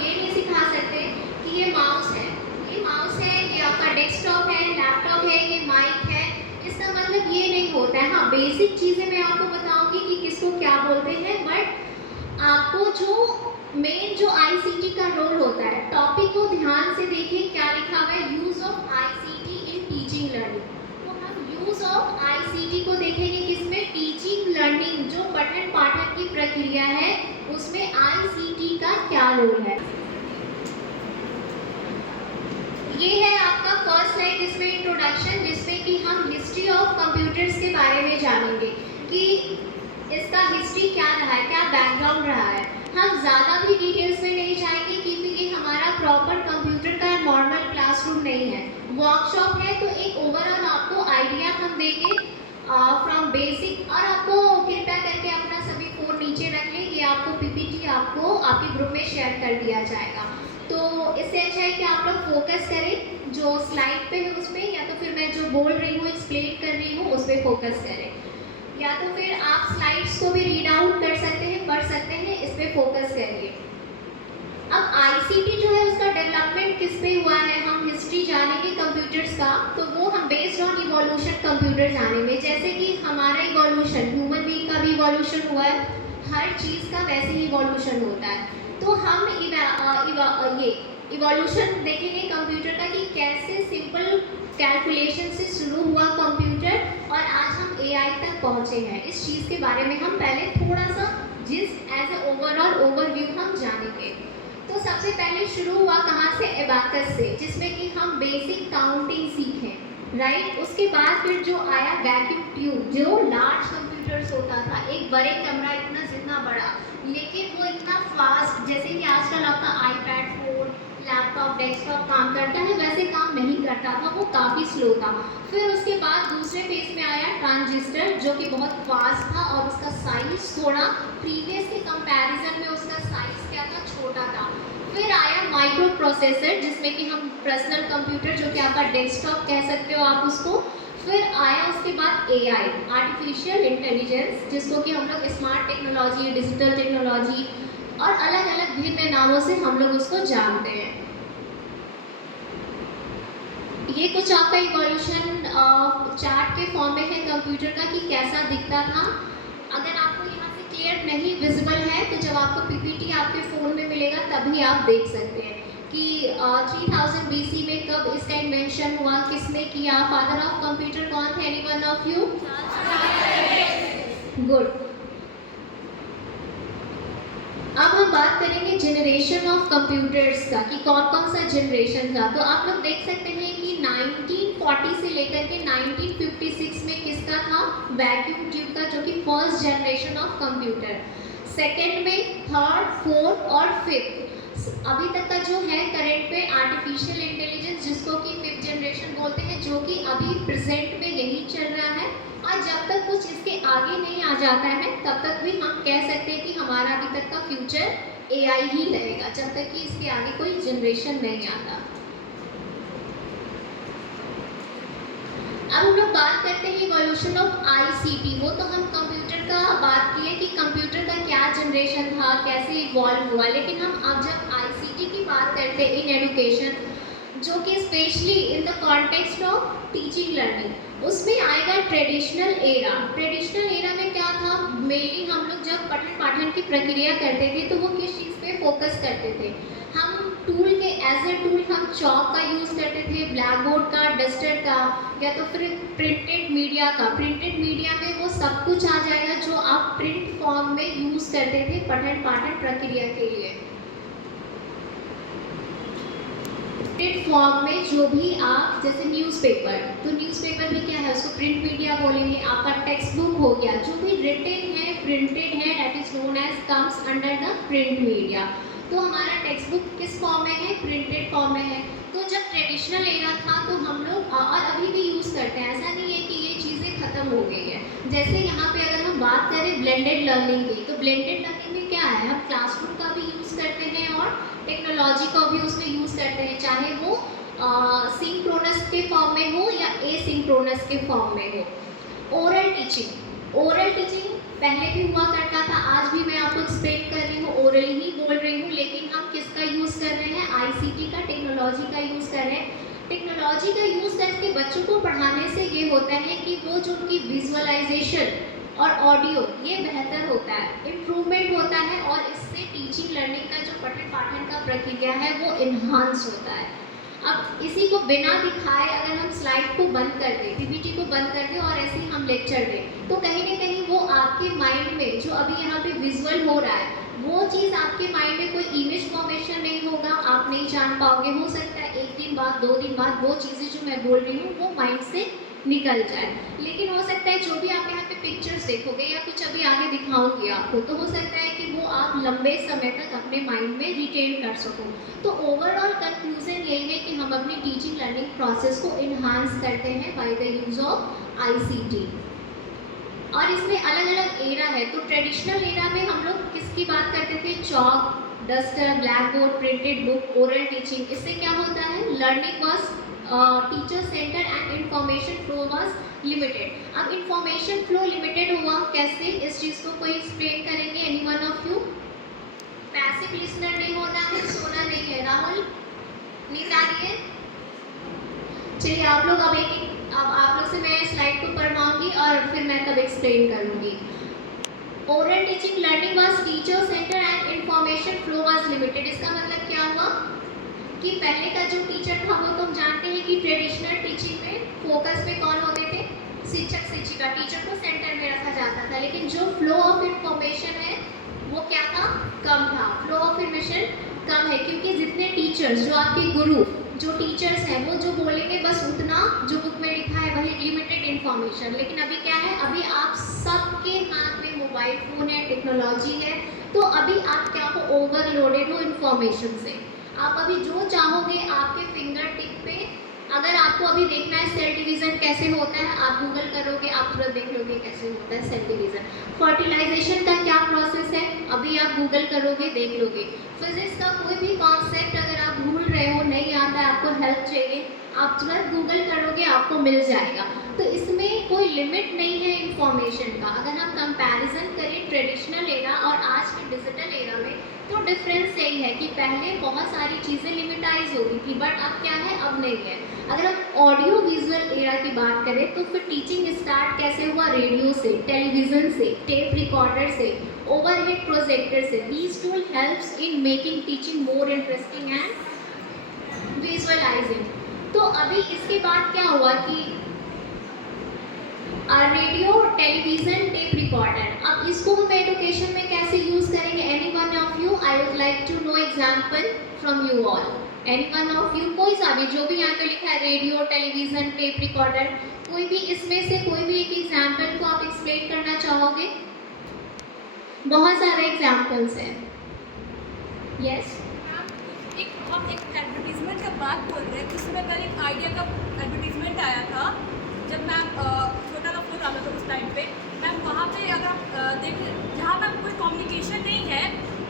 ये नहीं सिखा सकते कि ये माउस है, ये माउस है, ये आपका डेस्कटॉप है, लैपटॉप है, ये माइक है। इसका मतलब ये नहीं होता है। हाँ, बेसिक चीज़ें मैं आपको बताऊंगी कि किसको क्या बोलते हैं, बट आपको जो मेन जो आईसीटी का रोल होता है, टॉपिक को ध्यान से देखिए क्या लिखा हुआ है, use of ICT in teaching learning. तो हम यूज ऑफ आईसीटी को देखेंगे किसमें, टीचिंग लर्निंग, जो पठन पाठन की प्रक्रिया है उसमें आईसीटी का क्या रोल है। ये है आपका फर्स्ट स्लाइड जिसमें इंट्रोडक्शन, जिसमें कि हम हिस्ट्री ऑफ कंप्यूटर्स के बारे में जानेंगे कि इसका हिस्ट्री क्या रहा है, क्या बैकग्राउंड रहा है। हम ज़्यादा भी डिटेल्स में नहीं जाएंगे क्योंकि ये हमारा प्रॉपर कंप्यूटर का नॉर्मल क्लासरूम नहीं है, वर्कशॉप है। तो एक ओवरऑल आपको आइडिया हम देंगे फ्रॉम बेसिक। और आपको कृपया करके अपना सभी फोन नीचे रख लें, ये आपको पीपीटी आपको आपके ग्रुप में शेयर कर दिया जाएगा। तो इससे अच्छा है कि आप लोग फोकस करें जो स्लाइड पे है उस पर, या तो फिर मैं जो बोल रही हूँ एक्सप्लेन कर रही हूँ उस पर फोकस करें, या तो फिर आप स्लाइड्स को भी रीड आउट कर सकते हैं, पढ़ सकते हैं, इस पर फोकस करिए। अब आईसीटी जो है उसका डेवलपमेंट किस पे हुआ है, हम हिस्ट्री जानेंगे कंप्यूटर्स का, तो वो हम बेस्ड ऑन इवोल्यूशन कंप्यूटर जानेंगे। जैसे कि हमारा इवोल्यूशन, ह्यूमन बीइंग का भी इवोल्यूशन हुआ है, हर चीज़ का वैसे ही इवोल्यूशन होता है। तो हम ये इवोल्यूशन देखेंगे कंप्यूटर का कि कैसे सिंपल कैलकुलेशन से शुरू हुआ कंप्यूटर और आज हम एआई तक पहुँचे हैं। इस चीज़ के बारे में हम पहले थोड़ा सा जिस एज ए ओवरऑल ओवरव्यू हम जानेंगे। तो सबसे पहले शुरू हुआ कहाँ से, एबाकस से, जिसमें कि हम बेसिक काउंटिंग सीखें, राइट। उसके बाद फिर जो आया वैक्यूम ट्यूब, जो लार्ज कंप्यूटर्स होता था, एक बड़े कमरा इतना जितना बड़ा, लेकिन वो इतना फास्ट, जैसे कि आजकल आपका आईपैड, फोन, लैपटॉप, डेस्कटॉप काम करता है वैसे काम नहीं करता था, वो काफ़ी स्लो था। फिर उसके बाद दूसरे फेज में आया ट्रांजिस्टर, जो कि बहुत फास्ट था और उसका साइज थोड़ा प्रीवियस के कंपैरिजन में उसका साइज क्या था, छोटा था। फिर आया माइक्रो प्रोसेसर, जिसमें कि हम पर्सनल कंप्यूटर, जो कि आपका डेस्कटॉप कह सकते हो आप उसको। फिर आया उसके बाद एआई, आर्टिफिशियल इंटेलिजेंस, जिसको कि हम लोग स्मार्ट टेक्नोलॉजी, डिजिटल टेक्नोलॉजी और अलग अलग भिन्न नामों से हम लोग उसको जानते हैं। ये कुछ आपका इवोल्यूशन चार्ट के फॉर्म में है कंप्यूटर का कि कैसा दिखता था। अगर आपको यहाँ से क्लियर नहीं विजिबल है तो जब आपको पीपीटी आपके फ़ोन में मिलेगा तभी आप देख सकते हैं कि 3000 BC में कब इसका इन्वेंशन हुआ, किसने किया, फादर ऑफ कंप्यूटर कौन थे, एनीवन ऑफ यू? गुड। अब हम बात करेंगे जनरेशन ऑफ कंप्यूटर्स का कि कौन कौन सा जनरेशन था। तो आप लोग देख सकते हैं कि 1940 से लेकर के 1956 में किसका था, वैक्यूम ट्यूब का, जो कि first generation of computer. Second में, थर्ड, फोर्थ और फिफ्थ, अभी तक का जो है करंट पे आर्टिफिशियल इंटेलिजेंस, जिसको कि फिफ्थ जनरेशन बोलते हैं, जो कि अभी प्रेजेंट में यही चल रहा है। और जब तक कुछ इसके आगे नहीं आ जाता है तब तक भी हम कह सकते हैं कि हमारा अभी तक का फ्यूचर एआई ही रहेगा, जब तक कि इसके आगे कोई जनरेशन नहीं आता। अब हम लोग बात करते हैं इवोल्यूशन ऑफ आईसीटी। वो तो हम कंप्यूटर का बात किए कि कंप्यूटर का क्या जनरेशन था, कैसे इवॉल्व हुआ, लेकिन हम अब जब आईसीटी की बात करते हैं इन एजुकेशन, जो कि specially in the context of teaching learning, उसमें आएगा ट्रेडिशनल एरा। ट्रेडिशनल एरा में क्या था, मेनली हम लोग जब पठन पाठन की प्रक्रिया करते थे तो वो किस चीज़ पे फोकस करते थे, हम टूल के एज ए टूल हम चॉक का यूज़ करते थे, ब्लैक बोर्ड का, डस्टर का, या तो फिर प्रिंटेड मीडिया का। प्रिंटेड मीडिया में वो सब कुछ आ जाएगा जो आप प्रिंट फॉर्म में यूज़ करते थे पठन पाठन प्रक्रिया के लिए। प्रिंट फॉर्म में जो भी आप, जैसे न्यूज़पेपर, तो न्यूज़पेपर में क्या है, उसको प्रिंट मीडिया बोलेंगे। आपका टेक्स्ट बुक हो गया, जो भी रिटेन है, प्रिंटेड है, that is known as comes under the print media. तो हमारा टेक्स्ट बुक किस फॉर्म में है, प्रिंटेड फॉर्म में है। तो जब ट्रेडिशनल एरा था तो हम लोग, और अभी भी यूज़ करते हैं, ऐसा नहीं है कि ये चीज़ें ख़त्म हो गई है। जैसे यहाँ पे अगर हम बात करें ब्लेंडेड लर्निंग की, तो ब्लेंडेड लर्निंग में क्या है, हम क्लासरूम का भी यूज़ करते हैं और टेक्नोलॉजी को भी उसमें यूज़ करते हैं, चाहे वो सिंक्रोनस के फॉर्म में हो या एसिंक्रोनस के फॉर्म में हो। ओरल टीचिंग, ओरल टीचिंग पहले भी हुआ करता था, आज भी मैं आपको एक्सप्लेन कर रही हूँ, ओरल ही बोल रही हूँ, लेकिन हम किसका यूज़ आईसीटी का, टेक्नोलॉजी का यूज़ कर रहे हैं। टेक्नोलॉजी का यूज़ करके बच्चों को पढ़ाने से ये होता है कि वो जो उनकी विजुअलाइजेशन और ऑडियो ये बेहतर होता है, इम्प्रूवमेंट होता है, और इससे टीचिंग लर्निंग का जो पठन पाठन का प्रक्रिया है वो इन्हांस होता है। अब इसी को बिना दिखाए अगर हम स्लाइड को बंद कर दें, पीपीटी को बंद कर दें और ऐसे ही हम लेक्चर दें, तो कहीं ना कहीं वो आपके माइंड में जो अभी यहाँ पे विजुअल हो रहा है वो चीज़ आपके माइंड में कोई इमेज फॉर्मेशन नहीं होगा, आप नहीं जान पाओगे। हो सकता है 1 दिन बाद 2 दिन बाद वो चीज़ें जो मैं बोल रही हूँ वो माइंड से निकल जाए। लेकिन हो सकता है जो भी आप यहाँ पे पिक्चर्स देखोगे या कुछ अभी आगे दिखाऊंगी आपको, तो हो सकता है कि वो आप लंबे समय तक अपने माइंड में रिटेन कर सको। तो ओवरऑल कंक्लूजन यही है कि हम अपनी टीचिंग लर्निंग प्रोसेस को इन्हांस करते हैं by the use of ICT. और इसमें अलग अलग एरा है। तो ट्रेडिशनल एरा में हम लोग किसकी बात करते थे? Chalk, duster, black board, printed book, oral teaching. इससे क्या होता है? Learning was teacher centre and information flow was limited. अब इंफॉर्मेशन फ्लो लिमिटेड हुआ कैसे? इस चीज़ को कोई एक्सप्लेन करेंगे? Any one of you? Passive listener नहीं होना है, सोना नहीं है। राहुल, नींद आ रही है? चलिए आप लोग अब आप लोग से मैं स्लाइड को पढ़वाऊंगी और फिर मैं तब एक्सप्लेन करूंगी। Oral teaching learning was teacher centre and information flow was limited. इसका मतलब क्या हुआ कि पहले का जो टीचर था वो तुम जानते हैं कि ट्रेडिशनल टीचिंग में फोकस पे कौन होते थे? शिक्षक शिक्षिका। टीचर को सेंटर में रखा जाता था, लेकिन जो फ्लो ऑफ इंफॉर्मेशन है वो क्या था? कम था। फ्लो ऑफ इंफॉर्मेशन कम है क्योंकि जितने टीचर्स, जो आपके गुरु, जो टीचर्स हैं, वो जो बोलेंगे बस उतना जो बुक में लिखा है वही लिमिटेड इन्फॉर्मेशन। लेकिन अभी क्या है? अभी आप सबके हाथ में मोबाइल फ़ोन है, टेक्नोलॉजी है, तो अभी आप क्या हो? ओवरलोडेड हो इन्फॉर्मेशन से। आप अभी जो चाहोगे आपके फिंगर टिप पे, अगर आपको अभी देखना है सेल डिवीज़न कैसे होता है, आप गूगल करोगे, आप तुरंत देख लोगे कैसे होता है सेल डिवीज़न। फर्टिलाइजेशन का क्या प्रोसेस है, अभी आप गूगल करोगे, देख लोगे। फिजिक्स का कोई भी कॉन्सेप्ट अगर आप भूल रहे हो, नहीं आता है, आपको हेल्प चाहिए, आप तुरंत गूगल करोगे, आपको मिल जाएगा। तो इसमें कोई लिमिट नहीं है इंफॉर्मेशन का। अगर हम कंपैरिजन करें ट्रेडिशनल एरा और आज के डिजिटल एरा में, तो डिफरेंस यही है कि पहले बहुत सारी चीज़ें लिमिटाइज होती थी, बट अब क्या है? अब नहीं है। अगर हम ऑडियो विजुअल एरा की बात करें तो फिर टीचिंग स्टार्ट कैसे हुआ? रेडियो से, टेलीविज़न से, टेप रिकॉर्डर से, ओवरहेड प्रोजेक्टर से। These tool helps in making teaching more interesting and visualising. तो अभी इसके बाद क्या हुआ कि रेडियो, टेलीविज़न, टेप रिकॉर्डर, अब इसको हम एजुकेशन में कैसे यूज़ करेंगे? Any one of you? I would like to know example from you all. Any one of you? कोई सा भी, जो भी यहाँ पे लिखा है रेडियो, टेलीविज़न, टेप रिकॉर्डर, कोई भी इसमें से कोई भी एक एग्जाम्पल को आप एक्सप्लेन करना चाहोगे? बहुत सारे एग्जाम्पल्स हैं। यस, हम एक एडवर्टीजमेंट का बात बोल रहे हैं, तो उसमें कल एक आइडिया का एडवर्टीजमेंट आया था जब मैम छोटा का फ्लोर आया था उस टाइम पे। मैम वहाँ पे अगर आप देखें, जहाँ मैम कोई कम्युनिकेशन नहीं है,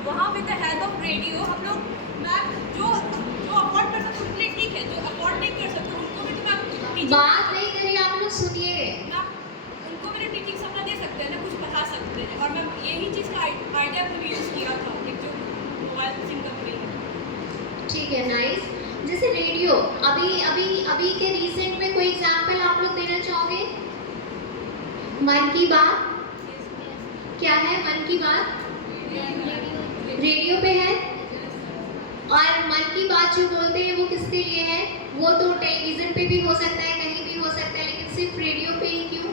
वहाँ with the help of radio हम लोग मैम जो अफोर्ड कर सकते उनके लिए ठीक है, जो अफोर्ड नहीं कर सकते उनको भी तो मैम बात नहीं करिए, आप लोग सुनिए। मैम उनको भी टीचिंग सपना दे सकते हैं ना, कुछ बता सकते हैं। और मैम यही चीज़ का आइडिया भी यूज़ किया था एक जो मोबाइल टीचिंग कंपनी है। ठीक है, नाइस। जैसे रेडियो, अभी के रीसेंट में कोई एग्जांपल आप लोग देना चाहोगे? मन की बात क्या है? मन की बात रेडियो पे है, और मन की बात जो बोलते हैं वो किसके लिए है? वो तो टेलीविज़न पे भी हो सकता है, कहीं भी हो सकता है, लेकिन सिर्फ रेडियो पे ही क्यों?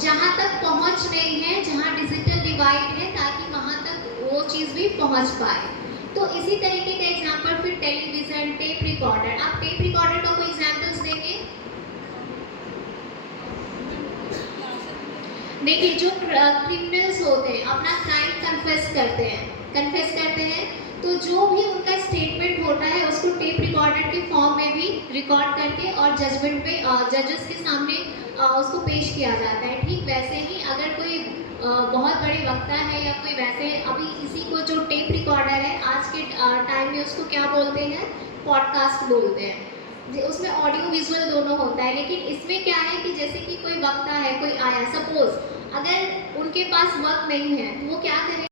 जहाँ तक पहुँच नहीं है, जहाँ डिजिटल डिवाइड है, ताकि वहाँ तक वो चीज़ भी पहुँच पाए। तो इसी तरीके का एग्जाम्पल फिर टेलीविज़न, टेप रिकॉर्डर। आप टेप रिकॉर्डर का कोई एग्जाम्पल्स देंगे? देखिए, जो क्रिमिनल्स होते हैं अपना क्राइम कन्फेस करते हैं, तो जो भी उनका स्टेटमेंट होता है उसको टेप रिकॉर्डर के फॉर्म में भी रिकॉर्ड करके और जजमेंट पे जजेस के सामने उसको पेश किया जाता है। ठीक वैसे ही अगर कोई बहुत बड़े वक्ता है या कोई वैसे, अभी इसी को जो टेप रिकॉर्डर है आज के टाइम में उसको क्या बोलते हैं? पॉडकास्ट बोलते हैं। उसमें ऑडियो विजुअल दोनों होता है, लेकिन इसमें क्या है कि जैसे कि कोई वक्ता है, कोई आया, सपोज अगर उनके पास वक्त नहीं है तो वो क्या करें?